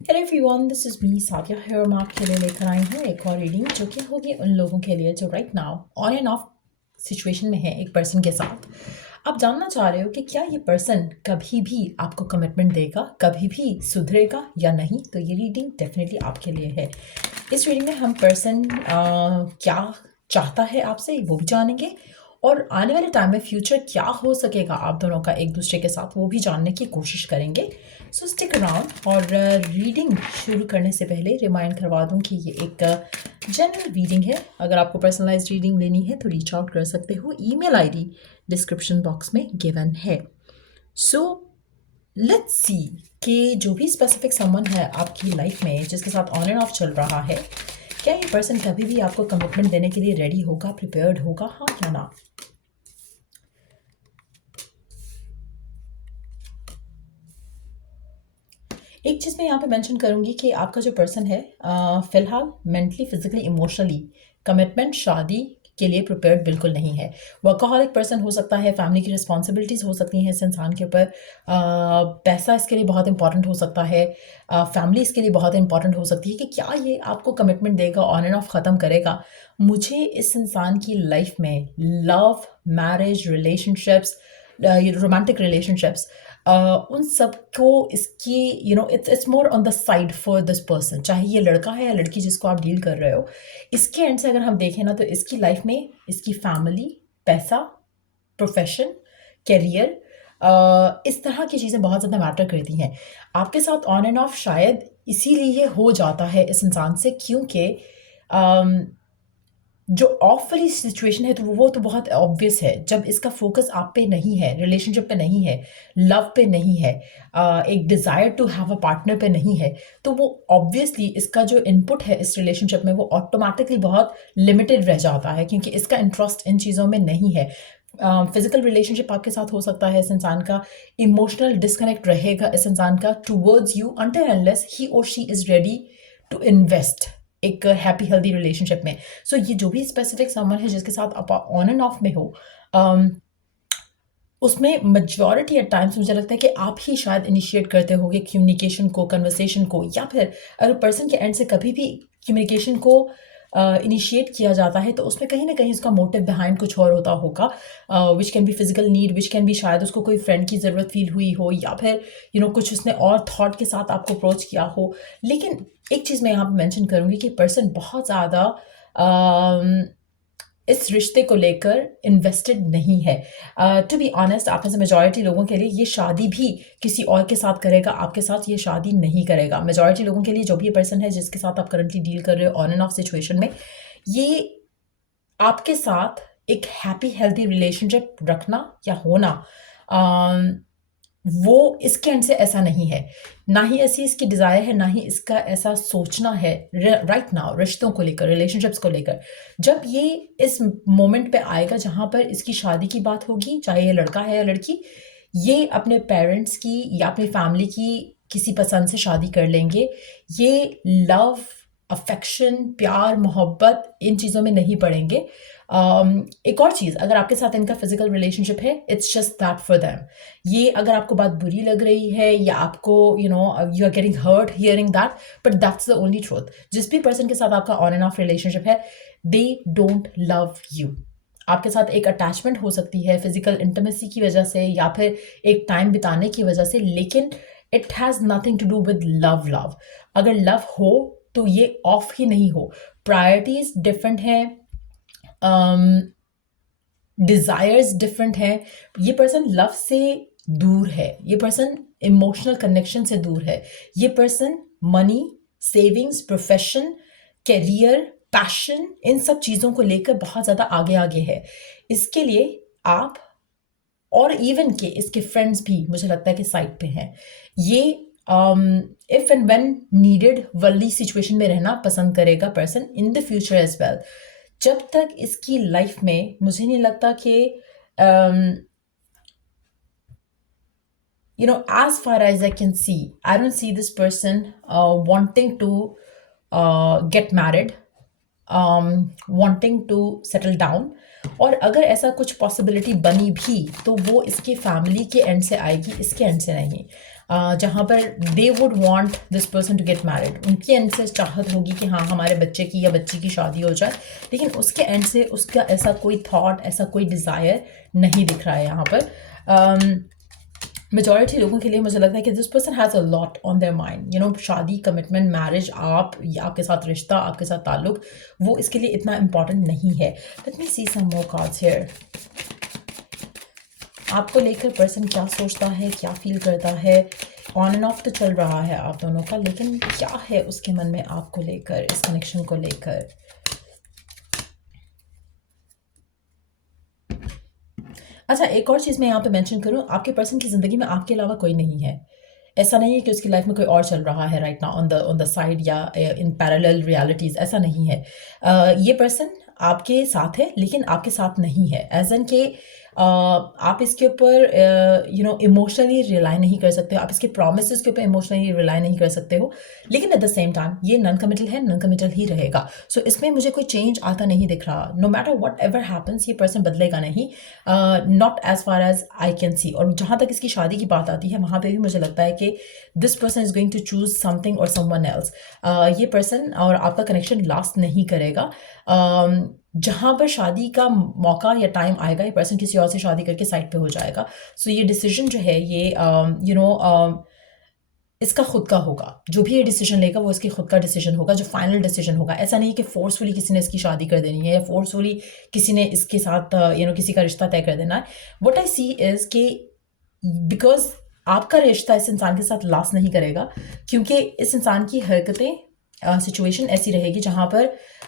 Hello everyone, this is me Sadia here मैं आपके लिए लेकर आई हूँ एक और रीडिंग जो कि होगी उन लोगों के लिए जो right now on end of situation में है एक पर्सन के साथ। आप जानना चाह रहे हो कि क्या ये पर्सन कभी भी आपको कमिटमेंट देगा, कभी भी सुधरेगा या नहीं। तो ये रीडिंग डेफिनेटली आपके लिए है। इस रीडिंग में हम पर्सन क्या चाहता है आपसे वो भी जानेंगे और आने वाले टाइम में फ्यूचर क्या हो सकेगा आप दोनों का एक दूसरे के साथ वो भी जानने की कोशिश करेंगे। सो स्टिक अराउंड। और रीडिंग शुरू करने से पहले रिमाइंड करवा दूं कि ये एक जनरल रीडिंग है। अगर आपको पर्सनलाइज रीडिंग लेनी है तो रीच आउट कर सकते हो। ईमेल आईडी डिस्क्रिप्शन बॉक्स में गिवन है। सो लेट्स सी कि जो भी स्पेसिफिक समवन है आपकी लाइफ में जिसके साथ ऑन एंड ऑफ चल रहा है, क्या ये पर्सन कभी भी आपको कमिटमेंट देने के लिए रेडी होगा, प्रिपेयर्ड होगा, हाँ या ना। एक चीज़ मैं यहाँ पे मेंशन करूँगी कि आपका जो पर्सन है फ़िलहाल मेंटली, फिजिकली, इमोशनली कमिटमेंट, शादी के लिए प्रिपेयर्ड बिल्कुल नहीं है। वर्कaholic पर्सन हो सकता है, फैमिली की रिस्पॉन्सिबिलिटीज़ हो सकती हैं इस इंसान के ऊपर, पैसा इसके लिए बहुत इंपॉर्टेंट हो सकता है, फैमिली इसके लिए बहुत इंपॉर्टेंट हो सकती है कि क्या ये आपको कमिटमेंट देगा, ऑन एंड ऑफ ख़त्म करेगा। मुझे इस इंसान की लाइफ में love, marriage, relationships, romantic relationships, उन सब को इसकी it's more on the side for this person, चाहे ये लड़का है या लड़की जिसको आप डील कर रहे हो। इसके एंड से अगर हम देखें ना तो इसकी लाइफ में इसकी फैमिली, पैसा, प्रोफेशन, करियर, इस तरह की चीज़ें बहुत ज़्यादा मैटर करती हैं आपके साथ ऑन एंड ऑफ। शायद इसीलिए हो जाता है इस इंसान से क्योंकि जो ऑफ वाली सिचुएशन है तो वो तो बहुत ऑब्वियस है। जब इसका फोकस आप पे नहीं है, रिलेशनशिप पे नहीं है, लव पे नहीं है, एक desire to have a partner पे नहीं है, तो वो ऑब्वियसली इसका जो इनपुट है इस रिलेशनशिप में वो ऑटोमेटिकली बहुत लिमिटेड रह जाता है क्योंकि इसका इंटरेस्ट इन चीज़ों में नहीं है। फिजिकल रिलेशनशिप आपके साथ हो सकता है इस इंसान का, इमोशनल डिस्कनेक्ट रहेगा इस इंसान का towards you until unless he और she is ready to invest एक हैप्पी हेल्दी रिलेशनशिप में। सो ये जो भी स्पेसिफिक समवन है जिसके साथ आप ऑन एंड ऑफ में हो, उसमें मेजॉरिटी एट टाइम्स मुझे लगता है कि आप ही शायद इनिशिएट करते होगे कम्युनिकेशन को, कन्वर्सेशन को, या फिर अगर पर्सन के एंड से कभी भी कम्युनिकेशन को इनिशिएट किया जाता है तो उसमें कहीं ना कहीं उसका मोटिव बिहाइंड कुछ और होता होगा, which can be physical need, which can be शायद उसको कोई फ्रेंड की ज़रूरत फील हुई हो, या फिर कुछ उसने और थॉट के साथ आपको अप्रोच किया हो। लेकिन एक चीज़ मैं यहाँ पे मेंशन करूँगी कि पर्सन बहुत ज़्यादा इस रिश्ते को लेकर इन्वेस्टेड नहीं है। टू बी ऑनेस्ट, आप में से मेजॉरिटी लोगों के लिए ये शादी भी किसी और के साथ करेगा, आपके साथ ये शादी नहीं करेगा। मेजॉरिटी लोगों के लिए जो भी ये पर्सन है जिसके साथ आप करंटली डील कर रहे हो ऑन एंड ऑफ सिचुएशन में, ये आपके साथ एक हैप्पी हेल्दी रिलेशनशिप रखना या होना, वो इसके एंड से ऐसा नहीं है। ना ही ऐसी इसकी डिज़ायर है, ना ही इसका ऐसा सोचना है राइट नाउ रिश्तों को लेकर, रिलेशनशिप्स को लेकर। जब ये इस मोमेंट पे आएगा जहाँ पर इसकी शादी की बात होगी, चाहे ये लड़का है या लड़की, ये अपने पेरेंट्स की या अपनी फैमिली की किसी पसंद से शादी कर लेंगे। ये लव, अफेक्शन, प्यार, मोहब्बत इन चीज़ों में नहीं पड़ेंगे। एक और चीज़, अगर आपके साथ इनका फिजिकल रिलेशनशिप है, it's just that for them. ये अगर आपको बात बुरी लग रही है या आपको you are getting hurt hearing that, but that's the only truth. जिस भी पर्सन के साथ आपका ऑन एंड ऑफ रिलेशनशिप है, दे डोंट लव यू। आपके साथ एक अटैचमेंट हो सकती है फिजिकल इंटीमेसी की वजह से या फिर एक टाइम बिताने की वजह से, लेकिन it has nothing to do with love. अगर लव हो तो ये ऑफ ही नहीं हो। प्रायोरिटीज डिफरेंट हैं, डिज़ायर्स डिफरेंट हैं। ये पर्सन लव से दूर है, ये पर्सन इमोशनल कनेक्शन से दूर है, ये person money, savings, profession, career, passion, इन सब चीज़ों को लेकर बहुत ज़्यादा आगे आगे है। इसके लिए आप और इवन के इसके फ्रेंड्स भी मुझे लगता है कि साइड पे हैं। ये इफ़ एंड व्हेन नीडेड वाली सिचुएशन में रहना पसंद करेगा person in the future as well. जब तक इसकी लाइफ में मुझे नहीं लगता कि as far as I can see, I don't see this person wanting to get married, wanting to settle down। और अगर ऐसा कुछ पॉसिबिलिटी बनी भी तो वो इसके फैमिली के एंड से आएगी, इसके एंड से नहीं। जहाँ पर they would want this person to get married, उनके एंड से चाहत होगी कि हाँ हमारे बच्चे की या बच्ची की शादी हो जाए, लेकिन उसके एंड से उसका ऐसा कोई थॉट, ऐसा कोई डिज़ायर नहीं दिख रहा है यहाँ पर। मेजॉरिटी लोगों के लिए मुझे लगता है कि this person has a lot on their mind, you know, शादी, कमिटमेंट, मैरिज, आप या आपके साथ रिश्ता, आपके साथ ताल्लुक, वो इसके लिए इतना इम्पॉर्टेंट नहीं है। Let me see some more cards here. आपको लेकर पर्सन क्या सोचता है, क्या फील करता है? ऑन एंड ऑफ तो चल रहा है आप दोनों का, लेकिन क्या है उसके मन में आपको लेकर, इस कनेक्शन को लेकर? अच्छा, एक और चीज़ मैं यहाँ पे मेंशन करूँ, आपके पर्सन की ज़िंदगी में आपके अलावा कोई नहीं है। ऐसा नहीं है कि उसकी लाइफ में कोई और चल रहा है right now on the side या इन पैरेलल रियलिटीज़, ऐसा नहीं है। ये पर्सन आपके साथ है लेकिन आपके साथ नहीं है, एज एन के आप इसके ऊपर यू नो इमोशनली रिलाई नहीं कर सकते हो, आप इसके प्रोमिस के ऊपर इमोशनली रिलाई नहीं कर सकते हो, लेकिन एट द सेम टाइम ये नॉन कमिटल है, नॉन कमिटल ही रहेगा। सो इसमें मुझे कोई चेंज आता नहीं दिख रहा। No matter whatever happens, ये पर्सन बदलेगा नहीं, not as far as I can see. और जहाँ तक इसकी शादी की बात आती है, वहाँ पे भी मुझे लगता है कि this person is going to choose something और समवन एल्स। ये पर्सन और आपका कनेक्शन लास्ट नहीं करेगा। जहाँ पर शादी का मौका या टाइम आएगा, ये पर्सन किसी और से शादी करके साइड पे हो जाएगा। सो ये डिसीजन जो है ये यू नो इसका खुद का होगा। जो भी ये डिसीजन लेगा वो इसकी खुद का डिसीजन होगा, जो फाइनल डिसीजन होगा। ऐसा नहीं कि फोर्सफुली किसी ने इसकी शादी कर देनी है या फोर्सफुली किसी ने इसके साथ यू नो किसी का रिश्ता तय कर देना है। व्हाट आई सी इज कि बिकॉज आपका रिश्ता इस इंसान के साथ लास्ट नहीं करेगा, क्योंकि इस इंसान की हरकतें, सिचुएशन ऐसी रहेगी जहाँ पर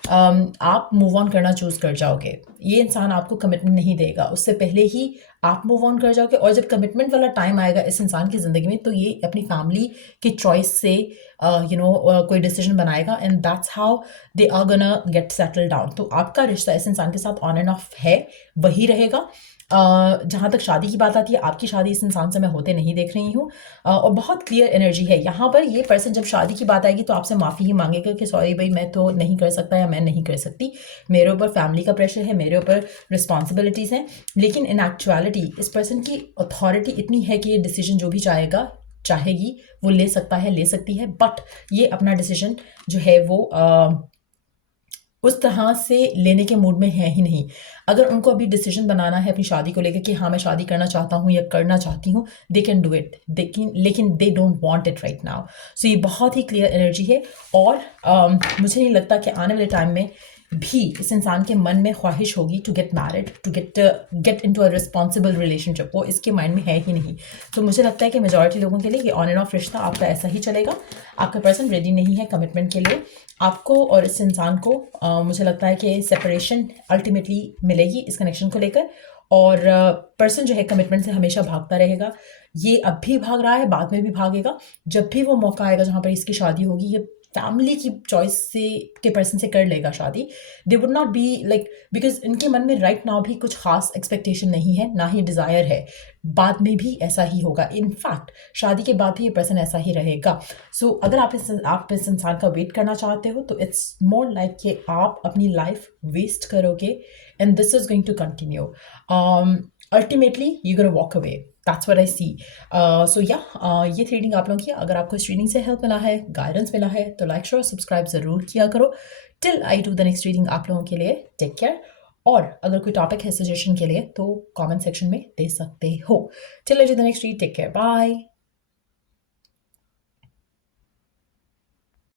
आप मूव ऑन करना चूज़ कर जाओगे। ये इंसान आपको कमिटमेंट नहीं देगा, उससे पहले ही आप मूव ऑन कर जाओगे। और जब कमिटमेंट वाला टाइम आएगा इस इंसान की ज़िंदगी में, तो ये अपनी फैमिली की चॉइस से यू नो कोई डिसीजन बनाएगा, and that's how they are gonna get settle down. तो आपका रिश्ता इस इंसान के साथ ऑन एंड ऑफ है, वही रहेगा। जहाँ तक शादी की बात आती है, आपकी शादी इस इंसान से मैं होते नहीं देख रही हूँ। और बहुत क्लियर एनर्जी है यहाँ पर। ये पर्सन जब शादी की बात आएगी तो आपसे माफ़ी ही मांगेगा कि सॉरी भाई, मैं तो नहीं कर सकता या मैं नहीं कर सकती, मेरे ऊपर फैमिली का प्रेशर है, मेरे ऊपर रिस्पॉन्सिबिलिटीज़ हैं। लेकिन इन एक्चुअलिटी इस पर्सन की अथॉरिटी इतनी है कि ये डिसीजन जो भी चाहेगी वो ले सकता है, ले सकती है। बट ये अपना डिसीजन जो है वो उस तरह से लेने के मूड में है ही नहीं। अगर उनको अभी डिसीजन बनाना है अपनी शादी को लेकर कि हाँ मैं शादी करना चाहता हूँ या करना चाहती हूँ, दे कैन डू इट, लेकिन they don't want it right now. So ये बहुत ही क्लियर एनर्जी है। और मुझे नहीं लगता कि आने वाले टाइम में भी इस इंसान के मन में ख्वाहिश होगी to get married, to get into a responsible relationship, वो इसके माइंड में है ही नहीं। तो मुझे लगता है कि मेजॉरिटी लोगों के लिए ये ऑन एंड ऑफ रिश्ता आपका ऐसा ही चलेगा। आपका पर्सन रेडी नहीं है कमिटमेंट के लिए। आपको और इस इंसान को मुझे लगता है कि सेपरेशन अल्टीमेटली मिलेगी इस कनेक्शन को लेकर। और पर्सन जो है कमिटमेंट से हमेशा भागता रहेगा। ये अब भी भाग रहा है, बाद में भी भागेगा। जब भी वो मौका आएगा जहाँ पर इसकी शादी होगी, ये फैमिली की चॉइस से के पर्सन से कर लेगा शादी। They would not be like, because इनके मन में राइट नाउ भी कुछ खास एक्सपेक्टेशन नहीं है, ना ही डिज़ायर है। बाद में भी ऐसा ही होगा, इनफैक्ट शादी के बाद भी ये पर्सन ऐसा ही रहेगा। सो अगर आप इस इंसान का वेट करना चाहते हो तो इट्स मोर लाइक कि आप अपनी लाइफ वेस्ट करोगे and this is going to continue. Ultimately you gonna walk away, that's what I see. So या ये थी रीडिंग आप लोगों की। अगर आपको इस रीडिंग से हेल्प मिला है, गाइडेंस मिला है, तो लाइक शेयर सब्सक्राइब ज़रूर किया करो। Till I do the next reading आप लोगों के लिए टेक केयर। और अगर कोई टॉपिक है सजेशन के लिए तो कमेंट सेक्शन में दे सकते हो। Till I do the next read, take care, bye.